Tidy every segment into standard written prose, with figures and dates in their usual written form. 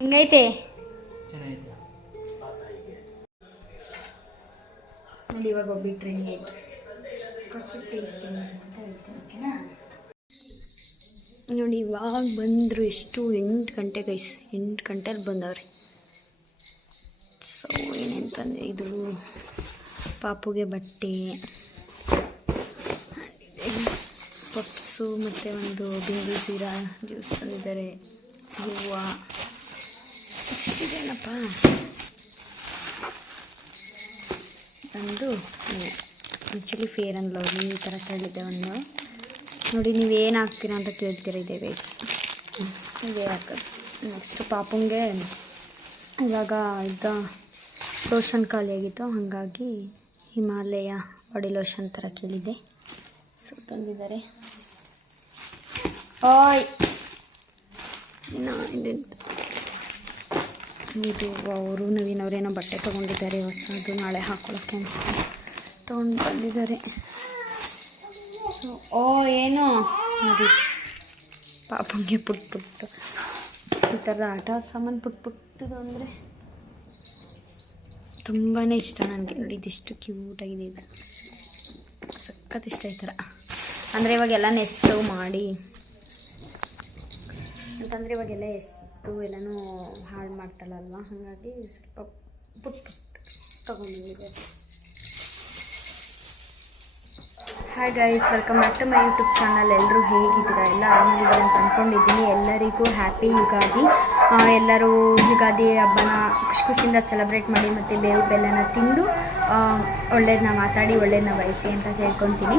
ಹಿಂಗೈತೆ ನೋಡಿ. ಇವಾಗ ಒಬ್ಬಿಟ್ರೆ ಟೇಸ್ಟ್ ಅಂತ ಹೇಳ್ತೀನಿ, ಓಕೆನಾ? ನೋಡಿ ಇವಾಗ ಬಂದರು. ಎಷ್ಟು 8 ಗಂಟೆ ಗೈಸ್, 8 ಗಂಟೆಲಿ ಬಂದವ್ರೆ. ಸೊ ಏನೇಂತಂದರೆ ಇದು ಪಾಪುಗೆ ಬಟ್ಟೆ, ಪಪ್ಸು ಮತ್ತು ಒಂದು ಬಿಂದು ಜೀರಾ ಜ್ಯೂಸ್ ತಂದಿದ್ದಾರೆ, ಹೂವು ಇಷ್ಟಿದೇನಪ್ಪ. ಒಂದು ಆ್ಯಕ್ಚುಲಿ ಫೇರ್ ಆ್ಯಂಡ್ ಲವ್ಲಿ ಈ ಥರ ಕೇಳಿದ್ದೆ ಒಂದು. ನೋಡಿ ನೀವೇನು ಹಾಕ್ತೀರಾ ಅಂತ ಕೇಳ್ತೀರ. ಇದೆ ಗೈಸ್, ಇದೇ ಹಾಕೋದು. ನೆಕ್ಸ್ಟು ಪಾಪುಂಗೆ ಇವಾಗ ಇದ್ದ ಲೋಷನ್ ಖಾಲಿಯಾಗಿತ್ತು, ಹಾಗಾಗಿ ಹಿಮಾಲಯ ಬಾಡಿ ಲೋಷನ್ ಥರ ಕೇಳಿದ್ದೆ. ಸೊ ತಂದಿದ್ದಾರೆ. ಓಯ್ ಇದು ಅವರು ನವೀನವರೇನೋ ಬಟ್ಟೆ ತೊಗೊಂಡಿದ್ದಾರೆ ಹೊಸದು, ನಾಳೆ ಹಾಕ್ಕೊಳ್ಳೋಕ್ಕೆ ಅನ್ಸುತ್ತೆ, ತೊಗೊಂಡು ಬಂದಿದ್ದಾರೆ. ಸೊ ಏನೋ ನೋಡಿ ಪಾಪಂಗೆ ಪುಟ್ಟು ಈ ಥರದ ಆಟ ಸಾಮಾನು ಪುಟ್ಟದು ಅಂದರೆ ತುಂಬಾ ಇಷ್ಟ ನನಗೆ. ನೋಡಿ ಇದಿಷ್ಟು ಕ್ಯೂಟಾಗಿದೆ, ಇದು ಸಖತ್ ಇಷ್ಟ ಈ ಥರ. ಅಂದರೆ ಇವಾಗೆಲ್ಲ ನೆಸ್ತು ಮಾಡಿ ಅಂತಂದರೆ ಇವಾಗೆಲ್ಲ ಎಸ್ತು ಎಲ್ಲನೂ ಹಾಳು ಮಾಡ್ತಾರಲ್ವ, ಹಾಗಾಗಿ ಸ್ವಲ್ಪ ಪುಟ್ಟು ತೊಗೊಂಡಿದ್ದೆ. Hi guys, welcome back to my YouTube channel. ಎಲ್ಲರೂ ಹೇಗಿದ್ದೀರಾ? ಎಲ್ಲ ಆರಾಮಾಗಿದ್ದಾರೆ ಅಂತ ಅಂದ್ಕೊಂಡಿದ್ದೀನಿ. ಎಲ್ಲರಿಗೂ ಹ್ಯಾಪಿ ಯುಗಾದಿ. ಎಲ್ಲರೂ ಯುಗಾದಿ ಹಬ್ಬನ ಖುಷಿಯಿಂದ ಸೆಲೆಬ್ರೇಟ್ ಮಾಡಿ ಮತ್ತು ಬೇವು ಬೆಲ್ಲನ ತಿಂದು ಒಳ್ಳೇದನ್ನ ಮಾತಾಡಿ ಒಳ್ಳೇದನ್ನ ಬಯಸಿ ಅಂತ ಕೇಳ್ಕೊತೀನಿ.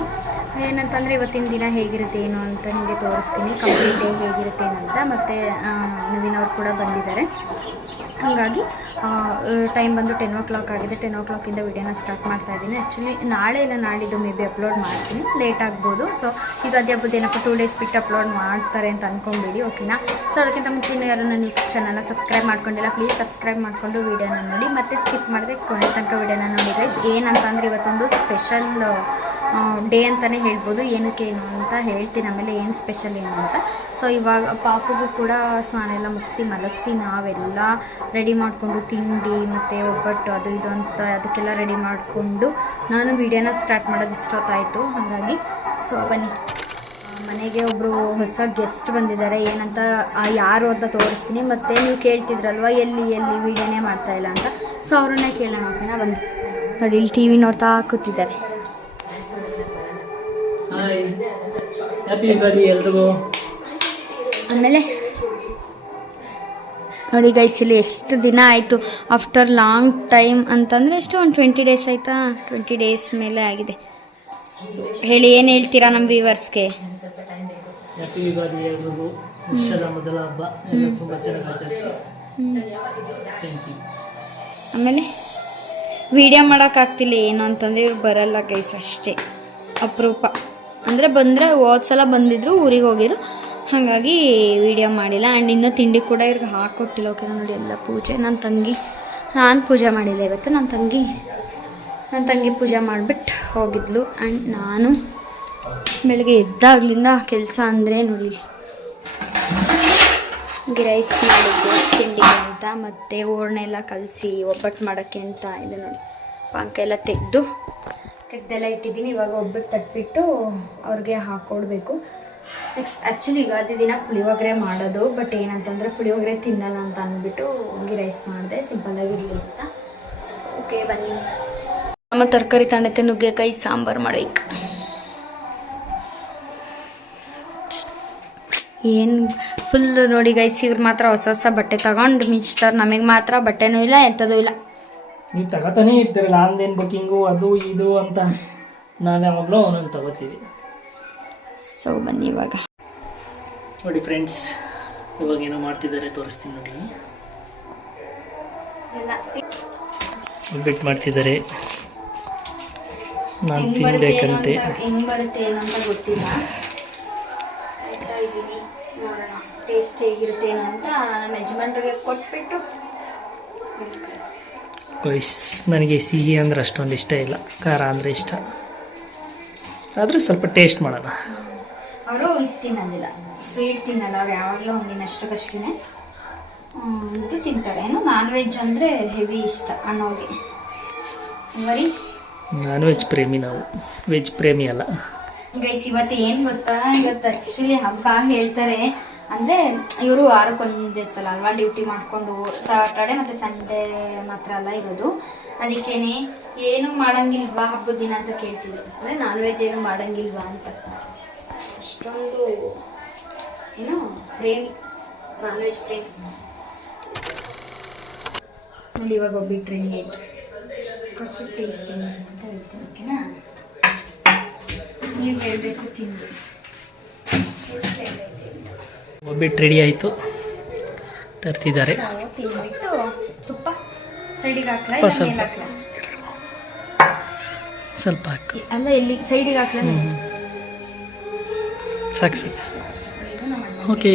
ಏನಂತಂದರೆ ಇವತ್ತಿನ ದಿನ ಹೇಗಿರುತ್ತೆ ಏನು ಅಂತ ನಿಮಗೆ ತೋರಿಸ್ತೀನಿ. ಕಂಪ್ಲೀಟ್ ಡೇ ಹೇಗಿರುತ್ತೆ ಏನಂತ. ಮತ್ತು ನವೀನವ್ರು ಕೂಡ ಬಂದಿದ್ದಾರೆ, ಹಾಗಾಗಿ ಟೈಮ್ ಬಂದು 10 o'clock ಆಗಿದೆ. 10 o'clock ವಿಡಿಯೋನ ಸ್ಟಾರ್ಟ್ ಮಾಡ್ತಾ ಇದ್ದೀನಿ. ಆ್ಯಕ್ಚುಲಿ ನಾಳೆ ಇಲ್ಲ ನಾಡಿದ್ದು ಮೇ ಬಿ ಅಪ್ಲೋಡ್ ಮಾಡ್ತೀನಿ, ಲೇಟ್ ಆಗ್ಬೋದು. ಸೊ ಈಗ ಅದೇ ಹಬ್ಬದ ಏನಪ್ಪ 2 days ಬಿಟ್ಟು ಅಪ್ಲೋಡ್ ಮಾಡ್ತಾರೆ ಅಂತ ಅಂದ್ಕೊಂಬಿಡಿ, ಓಕೆನಾ? ಸೊ ಅದಕ್ಕಿಂತ ಮುಂಚೆ ಇನ್ನೂ ಯಾರು ನನ್ನ ಯೂಟ್ಯೂಬ್ ಚಾನಲ್ನ ಸಬ್ಸ್ಕ್ರೈಬ್ ಮಾಡ್ಕೊಂಡಿಲ್ಲ, ಪ್ಲೀಸ್ ಸಬ್ಸ್ಕ್ರೈಬ್ ಮಾಡಿಕೊಂಡು ವೀಡಿಯೋನ ನೋಡಿ, ಮತ್ತು ಸ್ಕಿಪ್ ಮಾಡಿದೆ ಕೊನೆ ತನಕ ವೀಡಿಯೋನ ನೋಡಿ ಗೈಸ್. ಏನಂತಂದರೆ ಇವತ್ತೊಂದು ಸ್ಪೆಷಲ್ ಡೇ ಅಂತಲೇ ಹೇಳ್ಬೋದು. ಏನಕ್ಕೆ ಏನು ಅಂತ ಹೇಳ್ತೀನಿ ಆಮೇಲೆ, ಏನು ಸ್ಪೆಷಲ್ ಏನು ಅಂತ. ಸೊ ಇವಾಗ ಪಾಪುಗೂ ಕೂಡ ಸ್ನಾನ ಎಲ್ಲ ಮುಗಿಸಿ ಮಲಗಿಸಿ ನಾವೆಲ್ಲ ರೆಡಿ ಮಾಡಿಕೊಂಡು ತಿಂಡಿ ಮತ್ತು ಒಬ್ಬಟ್ಟು ಅದು ಇದು ಅಂತ ಅದಕ್ಕೆಲ್ಲ ರೆಡಿ ಮಾಡಿಕೊಂಡು ನಾನು ವೀಡಿಯೋನ ಸ್ಟಾರ್ಟ್ ಮಾಡೋದು ಇಷ್ಟೊತ್ತಾಯಿತು, ಹಾಗಾಗಿ. ಸೊ ಬನ್ನಿ, ಮನೆಗೆ ಒಬ್ಬರು ಹೊಸ ಗೆಸ್ಟ್ ಬಂದಿದ್ದಾರೆ. ಏನಂತ ಯಾರು ಅಂತ ತೋರಿಸ್ತೀನಿ. ಮತ್ತು ನೀವು ಕೇಳ್ತಿದ್ರಲ್ವ ಎಲ್ಲಿ ವೀಡಿಯೋನೇ ಮಾಡ್ತಾಯಿಲ್ಲ ಅಂತ, ಸೊ ಅವ್ರನ್ನೇ ಕೇಳೋಣ, ಓಕೆನಾ? ಬನ್ನಿ. ನೋಡಿ ಇಲ್ಲಿ ಟಿ ವಿ ನೋಡ್ತಾ ಕೂತಿದ್ದಾರೆ. ಆಮೇಲೆ ನೋಡಿ ಗೈಸ್, ಇಲ್ಲಿ ಎಷ್ಟು ದಿನ ಆಯಿತು ಆಫ್ಟರ್ ಲಾಂಗ್ ಟೈಮ್ ಅಂತಂದರೆ ಎಷ್ಟು ಒಂದು 20 days ಆಯಿತಾ? 20 days ಮೇಲೆ ಆಗಿದೆ. ಹೇಳಿ, ಏನು ಹೇಳ್ತೀರಾ ನಮ್ಮ ವ್ಯೂವರ್ಸ್ಗೆ? ಹ್ಯಾಪಿ ಯುಗಾದಿ ಎಲ್ರಿಗೂ. ವರ್ಷದ ಮೊದಲ ಹಬ್ಬ, ಎಲ್ಲ ತುಂಬ ಚೆನ್ನಾಗಿ ಆಚರಿಸಿ. ಆಮೇಲೆ ವಿಡಿಯೋ ಮಾಡೋಕ್ಕಾಗ್ತಿಲ್ಲ, ಏನು ಅಂತಂದರೆ ಇವ್ರು ಬರಲ್ಲ ಗೈಸ್, ಅಷ್ಟೇ ಅಪರೂಪ. ಅಂದರೆ ಬಂದರೆ ಹೋದ್ಸಲ ಬಂದಿದ್ರು, ಊರಿಗೆ ಹೋಗಿದ್ರು, ಹಾಗಾಗಿ ವಿಡಿಯೋ ಮಾಡಿಲ್ಲ. ಆ್ಯಂಡ್ ಇನ್ನೂ ತಿಂಡಿ ಕೂಡ ಇವ್ರಿಗೆ ಹಾಕ್ಕೊಟ್ಟಿಲ್ಲ, ಓಕೆನಾ? ನೋಡಿ ಎಲ್ಲ ಪೂಜೆ ನಾನು ಪೂಜೆ ಮಾಡಿಲ್ಲ ಇವತ್ತು. ನನ್ನ ತಂಗಿ ಪೂಜೆ ಮಾಡಿಬಿಟ್ಟು ಹೋಗಿದ್ಲು. ಆ್ಯಂಡ್ ನಾನು ಬೆಳಗ್ಗೆ ಎದ್ದಾಗ್ಲಿಂದ ಕೆಲಸ ಅಂದರೆ ನೋಡಿ ರೈಸ್ ಮಾಡಿದ್ದೆ ತಿಂಡಿಗೆ ಅಂತ, ಮತ್ತು ಓರಣೆ ಎಲ್ಲ ಕಲಸಿ ಒಬ್ಬಟ್ಟು ಮಾಡೋಕ್ಕೆ ಅಂತ. ಇದು ನೋಡಿ ಪಾಕ ಎಲ್ಲ ತೆಗ್ದೆಲ್ಲ ಇಟ್ಟಿದ್ದೀನಿ. ಇವಾಗ ಒಬ್ಬಟ್ಟು ತಟ್ಬಿಟ್ಟು ಅವ್ರಿಗೆ ಹಾಕ್ಕೊಡ್ಬೇಕು. ನೆಕ್ಸ್ಟ್ ಆ್ಯಕ್ಚುಲಿ ಯುಗಾದಿ ದಿನ ಪುಳಿಯೋಗರೆ ಮಾಡೋದು, ಬಟ್ ಏನಂತಂದರೆ ಪುಳಿಯೋಗರೆ ತಿನ್ನಲ್ಲ ಅಂತ ಅಂದ್ಬಿಟ್ಟು ಹೋಗಿ ರೈಸ್ ಮಾಡಿದೆ, ಸಿಂಪಲ್ಲಾಗಿರಲಿ ಅಂತ. ಓಕೆ ಬನ್ನಿ. ನಮ್ಮ ತರಕಾರಿ ತಂಡತ್ತೆ ನುಗ್ಗೆಕಾಯಿ ಸಾಂಬಾರು ಮಾಡೋಕೆ. ಏನು ಫುಲ್ ನೋಡಿ ಗೈಸ್, ಇವ್ರು ಮಾತ್ರ ಹೊಸ ಬಟ್ಟೆ ತಗೊಂಡು ಮಿಂಚ್ತಾರೆ, ನಮಗೆ ಮಾತ್ರ ಬಟ್ಟೆನೂ ಇಲ್ಲ ಎಂಥದೂ ಇಲ್ಲ. ನೀವು ತಗೋತಾನೆ ಇರ್ತೀರಲ್ಲ, ಆನ್ಲೈನ್ ಬುಕ್ಕಿಂಗು ಅದು ಇದು ಅಂತ, ನಾವು ಯಾವಾಗಲೂ ಒಂದೊಂದು ತಗೋತೀವಿ. ಸೊ ಬನ್ನಿ ಇವಾಗ ನೋಡಿ ಫ್ರೆಂಡ್ಸ್, ಇವಾಗ ಏನೋ ಮಾಡ್ತಿದ್ದಾರೆ ತೋರಿಸ್ತೀನಿ ನೋಡಿ. ಒಬ್ಬಟ್ಟು ಮಾಡ್ತಿದ್ದಾರೆ, ನಾನು ತಿನ್ನಬೇಕಂತೆ. ಹೆಂಗೆ ಬರುತ್ತೆ ಏನಂತ ಗೊತ್ತಿಲ್ಲ, ಆಯ್ತಾ ಇದ್ದೀನಿ, ನೋಡೋಣ ಟೇಸ್ಟ್ ಹೇಗಿರುತ್ತೆ ಏನೋ ಅಂತ ನಮ್ಮ ಯಜಮಾನ್ರಿಗೆ ಕೊಟ್ಬಿಟ್ಟು ಗೈಸ್ ನನಗೆ ಸಿಹಿ ಅಂದರೆ ಅಷ್ಟೊಂದು ಇಷ್ಟ ಇಲ್ಲ, ಖಾರ ಅಂದರೆ ಇಷ್ಟ. ಆದರೂ ಸ್ವಲ್ಪ ಟೇಸ್ಟ್ ಮಾಡೋಣ. ಅವರು ಇದು ತಿನ್ನೋದಿಲ್ಲ, ಸ್ವೀಟ್ ತಿನ್ನಲ್ಲ ಅವ್ರು, ಯಾವಾಗಲೂ ಒಂದಿನಷ್ಟಕ್ಕಷ್ಟೇ ಇದು ತಿಂತಾರೆ. ಏನು ನಾನ್ ವೆಜ್ ಅಂದರೆ ಹೆವಿ ಇಷ್ಟ ಅಣ್ಣವ್ರಿಗೆ. ಬರೀ ನಾನ್ ವೆಜ್ ಪ್ರೇಮಿ ನಾವು, ವೆಜ್ ಪ್ರೇಮಿ ಅಲ್ಲ. ಗೈಸ್ ಇವತ್ತು ಏನು ಗೊತ್ತಾ, ಇವತ್ತು ಆ್ಯಕ್ಚುಲಿ ಹಬ್ಬ ಹೇಳ್ತಾರೆ ಅಂದರೆ ಇವರು ವಾರಕ್ಕೊಂದೇ ಸಲ ಅಲ್ವಾ ಡ್ಯೂಟಿ ಮಾಡಿಕೊಂಡು, ಸಾಟರ್ಡೆ ಮತ್ತು ಸಂಡೇ ಮಾತ್ರ ಅಲ್ಲ ಇರೋದು. ಅದಕ್ಕೇನೆ ಏನು ಮಾಡಂಗಿಲ್ವಾ ಹಬ್ಬದ ದಿನ ಅಂತ ಕೇಳ್ತಿದ್ರು. ಅಂದರೆ ನಾನ್ ವೆಜ್ ಏನು ಮಾಡಂಗಿಲ್ವಾ ಅಂತ. ಅಷ್ಟೊಂದು ಏನು ಪ್ರೇಮಿ, ನಾನ್ ವೆಜ್ ಪ್ರೇಮಿ ನೋಡಿ. ಇವಾಗ ಒಬ್ಬಿಟ್ಟು ರೆಡಿ ಆಯಿತು. ಕಾಫಿ ಟೇಸ್ಟ್ ಏನು ಅಂತ ಹೇಳ್ತೀನಿ, ಓಕೆನಾ? ನೀವು ಹೇಳಬೇಕು ತಿಂದು ಟೇಸ್ಟ್ ಹೇಗೈತೆ ಅಂತ. ಒಬ್ಬಿಟ್ಟು ರೆಡಿ ಆಯಿತು, ತರ್ತಿದ್ದಾರೆ. ತಿಂದ್ಬಿಟ್ಟು ತುಪ್ಪ ಸೈಡಿಗೆ ಹಾಕ್ಲಾ, ಸ್ವಲ್ಪ ಮೇಲೆ ಹಾಕ್ಲಾ? ಸ್ವಲ್ಪ ಹಾಕಿ. ಅಲ್ಲ, ಎಲ್ಲಿ ಸೈಡಿಗೆ ಹಾಕ್ಲಾ? ಸಾಕು. ಓಕೆ,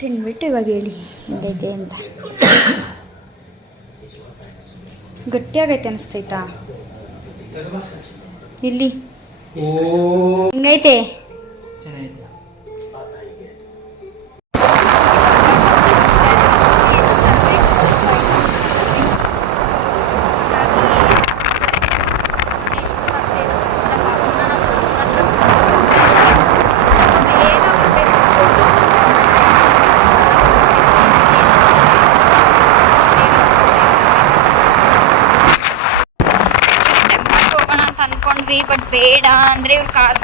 ತಿಂದ್ಬಿಟ್ಟು ಇವಾಗ ಹೇಳಿ ಹೆಂಗೈತೆ ಅಂತ. ಗಟ್ಟಿಯಾಗೈತೆ ಅನಿಸ್ತೈತಾ? ಇಲ್ಲಿ ಹೆಂಗೈತೆ? ಚೆನ್ನಾಗಿದೆ. ಅನ್ಕೊಂಡ್ವಿ, ಬಟ್ ಬೇಡ ಅಂದರೆ ಇವ್ರು ಕಾರ್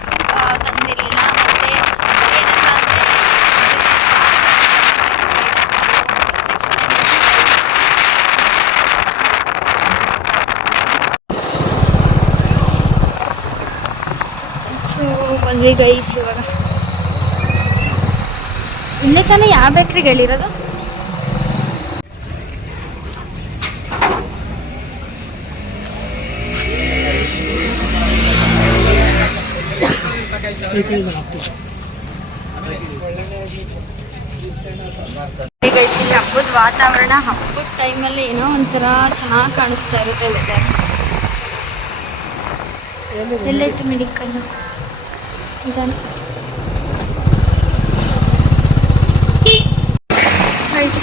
ತಂದಿರಲಿಲ್ಲ. ಮತ್ತು ಏನಂತ ಅಂದರೆ ಸೊ ಬಂದ್ವಿ ಗೈಸ್. ಇವಾಗ ಇಲ್ಲೇ ತಾನೇ ಯಾವ ಬೇಕ್ರಿಗೆ ಹೇಳಿರೋದು? ಗೈಸ್ ಇಲ್ಲಿ ಹಬ್ಬದ ವಾತಾವರಣ, ಹಬ್ಬದ ಟೈಮಲ್ಲಿ ಏನೋ ಒಂಥರ ಚೆನ್ನಾಗಿ ಕಾಣಿಸ್ತಾ ಇರುತ್ತೆ ವೆದರ್. ಎಲ್ಲೈತೆ ಮೆಡಿಕಲ್ ಇದನ್ನು ಗೈಸ್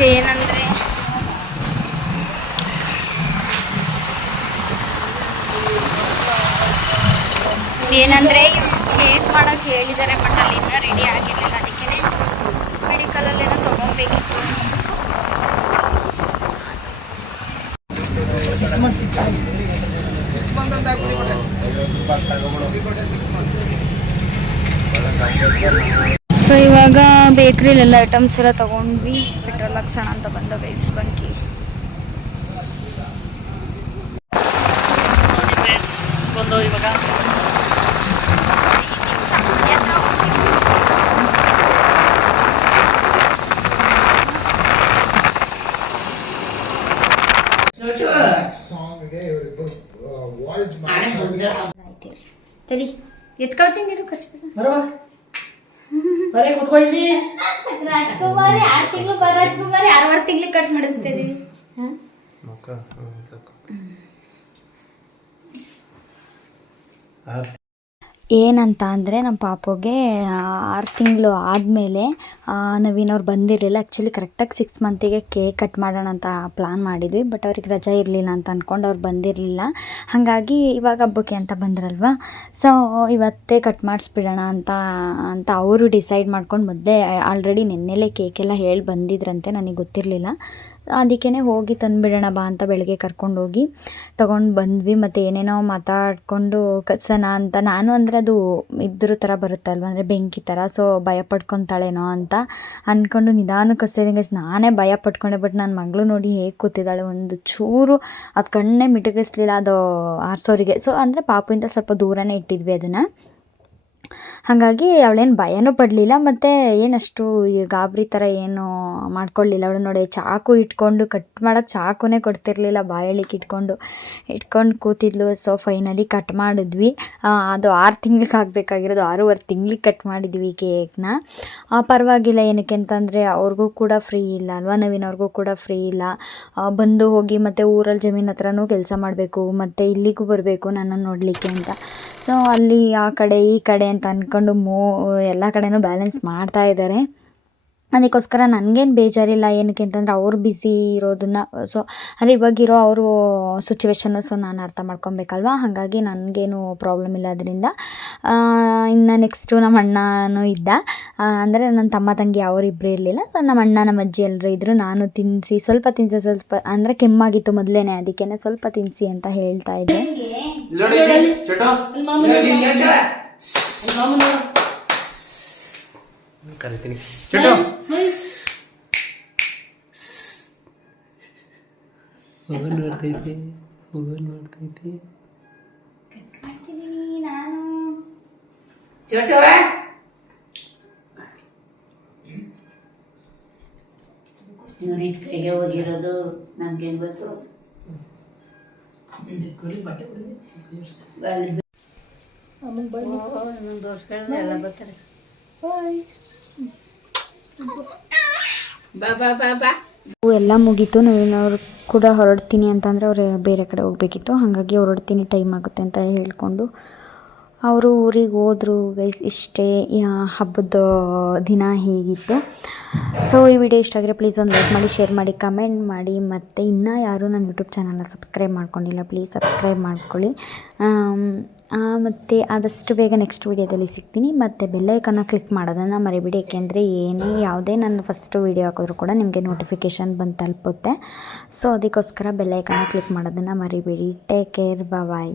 ಏನಂದರೆ ಇವರು ಕೇಕ್ ಮಾಡೋಕ್ಕೆ ಹೇಳಿದ್ದಾರೆ, ಬಟ್ ಅಲ್ಲಿ ಇನ್ನೂ ರೆಡಿ ಆಗಿರಲಿಲ್ಲ. ಅದಕ್ಕೆ ಮೆಡಿಕಲಲ್ಲೇನೋ ತೊಗೊಬೇಕಿತ್ತು. ಸೊ ಇವಾಗ ಬೇಕ್ರಿಲೆಲ್ಲ ಐಟಮ್ಸ್ ಎಲ್ಲ ತೊಗೊಂಡ್ವಿ. ಪೆಟ್ರೋಲ್ ಹಾಕ್ಸೋಣ ಅಂತ ಬಂದ ಗೈಸ್ ಬಂಕಿ. ಬಂದು ಇವಾಗ ತಡಿ ಎತ್ಕೊಳ್ತೀನಿ ಕಸ್ಬಿಡ. ರಾಜ್ಕುಮಾರಿ 6 ತಿಂಗಳು ರಾಜ್ಕುಮಾರಿ 6 ತಿಂಗಳು ಕಟ್ ಮಾಡಿಸ್ತಾ ಇದೀವಿ. ಏನಂತ ಅಂದರೆ ನಮ್ಮ ಪಾಪುಗೆ 6 ತಿಂಗಳು ಆದಮೇಲೆ ನವೀನವ್ರು ಬಂದಿರಲಿಲ್ಲ. ಆ್ಯಕ್ಚುಲಿ ಕರೆಕ್ಟಾಗಿ 6 ಮಂತಿಗೆ ಕೇಕ್ ಕಟ್ ಮಾಡೋಣ ಅಂತ ಪ್ಲ್ಯಾನ್ ಮಾಡಿದ್ವಿ, ಬಟ್ ಅವ್ರಿಗೆ ರಜೆ ಇರಲಿಲ್ಲ ಅಂತ ಅಂದ್ಕೊಂಡು ಅವ್ರು ಬಂದಿರಲಿಲ್ಲ. ಹಾಗಾಗಿ ಇವಾಗ ಹಬ್ಬಕ್ಕೆ ಅಂತ ಬಂದ್ರಲ್ವ, ಸೊ ಇವತ್ತೇ ಕಟ್ ಮಾಡಿಸ್ಬಿಡೋಣ ಅಂತ ಅವರು ಡಿಸೈಡ್ ಮಾಡ್ಕೊಂಡು ಮೊದಲೇ ಆಲ್ರೆಡಿ ನೆನ್ನೆಲೇ ಕೇಕೆಲ್ಲ ಹೇಳಿ ಬಂದಿದ್ರಂತೆ, ನನಗೆ ಗೊತ್ತಿರಲಿಲ್ಲ. ಅದಕ್ಕೇ ಹೋಗಿ ತಂದುಬಿಡೋಣ ಬಾ ಅಂತ ಬೆಳಗ್ಗೆ ಕರ್ಕೊಂಡೋಗಿ ತೊಗೊಂಡು ಬಂದ್ವಿ. ಮತ್ತು ಏನೇನೋ ಮಾತಾಡಿಕೊಂಡು ಕಸನ ಅಂತ, ನಾನು ಅಂದರೆ ಅದು ಇದ್ರ ಥರ ಬರುತ್ತಲ್ವ, ಅಂದರೆ ಬೆಂಕಿ ಥರ, ಸೊ ಭಯ ಪಡ್ಕೊತಾಳೇನೋ ಅಂತ ಅಂದ್ಕೊಂಡು ನಿಧಾನಕ್ಕೆ ಕಸ್ತಿದ್ದಂಗೆ ನಾನೇ ಭಯ ಪಡ್ಕೊಂಡೆ. ಬಟ್ ನನ್ನ ಮಗಳು ನೋಡಿ ಹೇಗೆ ಕೂತಿದ್ದಾಳೆ, ಒಂದು ಚೂರು ಅದು ಕಣ್ಣೇ ಮಿಟುಕಿಸ್ಲಿಲ್ಲ ಅದು ಆರಿಸೋರಿಗೆ. ಸೊ ಅಂದರೆ ಪಾಪುಯಿಂದ ಸ್ವಲ್ಪ ದೂರನೇ ಇಟ್ಟಿದ್ವಿ ಅದನ್ನು. ಹಾಗಾಗಿ ಅವಳೇನು ಭಯನೂ ಪಡಲಿಲ್ಲ ಮತ್ತು ಏನಷ್ಟು ಗಾಬರಿ ಥರ ಏನು ಮಾಡ್ಕೊಳ್ಳಿಲ್ಲ. ಅವಳು ನೋಡಿ ಚಾಕು ಇಟ್ಕೊಂಡು ಕಟ್ ಮಾಡೋಕ್ಕೆ ಚಾಕುನೇ ಕೊಡ್ತಿರ್ಲಿಲ್ಲ, ಬಾಯಳಿಗೆ ಇಟ್ಕೊಂಡು ಕೂತಿದ್ಲು. ಸೊ ಫೈನಲಿ ಕಟ್ ಮಾಡಿದ್ವಿ. ಅದು 6 ತಿಂಗ್ಳಿಗೆ ಆಗಬೇಕಾಗಿರೋದು 6.5 ತಿಂಗ್ಳಿಗೆ ಕಟ್ ಮಾಡಿದ್ವಿ ಕೇಕ್ನ. ಪರವಾಗಿಲ್ಲ, ಏನಕ್ಕೆ ಅಂತಂದರೆ ಅವ್ರಿಗೂ ಕೂಡ ಫ್ರೀ ಇಲ್ಲ ಅಲ್ವಾ, ನವೀನ್ ಅವ್ರಿಗೂ ಕೂಡ ಫ್ರೀ ಇಲ್ಲ. ಬಂದು ಹೋಗಿ ಮತ್ತು ಊರಲ್ಲಿ ಜಮೀನ್ ಹತ್ರನೂ ಕೆಲಸ ಮಾಡಬೇಕು, ಮತ್ತು ಇಲ್ಲಿಗೂ ಬರಬೇಕು ನನ್ನನ್ನು ನೋಡಲಿಕ್ಕೆ ಅಂತ. ಸೊ ಅಲ್ಲಿ ಆ ಕಡೆ ಈ ಕಡೆ ಅಂತ ಅಂದ್ಕೊಂಡು ಎಲ್ಲ ಕಡೆನೂ ಬ್ಯಾಲೆನ್ಸ್ ಮಾಡ್ತಾ ಇದ್ದಾರೆ. ಅದಕ್ಕೋಸ್ಕರ ನನಗೇನು ಬೇಜಾರಿಲ್ಲ, ಏನಕ್ಕೆ ಅಂತಂದರೆ ಅವ್ರು ಬ್ಯುಸಿ ಇರೋದನ್ನು, ಸೊ ಅಂದರೆ ಇವಾಗಿರೋ ಅವರು ಸಿಚುವೇಶನ್ನು ಸೊ ನಾನು ಅರ್ಥ ಮಾಡ್ಕೊಬೇಕಲ್ವ. ಹಾಗಾಗಿ ನನಗೇನು ಪ್ರಾಬ್ಲಮ್ ಇಲ್ಲ ಅದರಿಂದ. ಇನ್ನು ನೆಕ್ಸ್ಟು ನಮ್ಮ ಅಣ್ಣನೂ ಇದ್ದ, ಅಂದರೆ ನನ್ನ ತಮ್ಮ ತಂಗಿ ಅವರಿಬ್ಬರು ಇರಲಿಲ್ಲ. ಸೊ ನಮ್ಮ ಅಣ್ಣ ನಮ್ಮ ಅಜ್ಜಿ ಎಲ್ಲರೂ ಇದ್ದರು. ನಾನು ಸ್ವಲ್ಪ ಅಂದರೆ ಕೆಮ್ಮಾಗಿತ್ತು ಮೊದಲೇ, ಅದಕ್ಕೇ ಸ್ವಲ್ಪ ತಿನ್ನಿಸಿ ಅಂತ ಹೇಳ್ತಾ ಇದ್ದೆ. ಕರಿತೀನಿ ನೋಡ್ತೈತಿ ಇವ್ರಿನ ಕೈಗೆ ಹೋಗಿರೋದು ನಮ್ಗೇನು ಗೊತ್ತು. ಎಲ್ಲ ಬರ್ತಾರೆ. ಬಾ ಎಲ್ಲ ಮುಗೀತು. ನವೀನವ್ರು ಕೂಡ ಹೊರಡ್ತೀನಿ ಅಂತಂದರೆ ಅವ್ರು ಬೇರೆ ಕಡೆ ಹೋಗಬೇಕಿತ್ತು, ಹಾಗಾಗಿ ಹೊರಡ್ತೀನಿ ಟೈಮ್ ಆಗುತ್ತೆ ಅಂತ ಹೇಳ್ಕೊಂಡು ಅವರು ಊರಿಗೆ ಹೋದರು. ಗೈಸ್ ಇಷ್ಟೇ ಹಬ್ಬದ ದಿನ ಹೇಗಿತ್ತು. ಸೊ ಈ ವಿಡಿಯೋ ಇಷ್ಟ ಆಗಿದ್ರೆ ಪ್ಲೀಸ್ ಒಂದು ಲೈಕ್ ಮಾಡಿ, ಶೇರ್ ಮಾಡಿ, ಕಮೆಂಟ್ ಮಾಡಿ. ಮತ್ತು ಇನ್ನೂ ಯಾರೂ ನನ್ನ ಯೂಟ್ಯೂಬ್ ಚಾನಲ್ನ ಸಬ್ಸ್ಕ್ರೈಬ್ ಮಾಡ್ಕೊಂಡಿಲ್ಲ, ಪ್ಲೀಸ್ ಸಬ್ಸ್ಕ್ರೈಬ್ ಮಾಡ್ಕೊಳ್ಳಿ. ಮತ್ತು ಆದಷ್ಟು ಬೇಗ ನೆಕ್ಸ್ಟ್ ವೀಡಿಯೋದಲ್ಲಿ ಸಿಗ್ತೀನಿ. ಮತ್ತು ಬೆಲ್ಲೈಕನ್ನ ಕ್ಲಿಕ್ ಮಾಡೋದನ್ನು ಮರಿಬೇಡಿ, ಏಕೆಂದರೆ ಯಾವುದೇ ನನ್ನ ಫಸ್ಟು ವೀಡಿಯೋ ಹಾಕಿದ್ರು ಕೂಡ ನಿಮಗೆ ನೋಟಿಫಿಕೇಷನ್ ಬಂದು ತಲುಪುತ್ತೆ. ಸೊ ಅದಕ್ಕೋಸ್ಕರ ಬೆಲ್ಲೈಕನ್ನ ಕ್ಲಿಕ್ ಮಾಡೋದನ್ನು ಮರಿಬೇಡಿ. ಟೇಕ್ ಕೇರ್, ಬಾಯ್.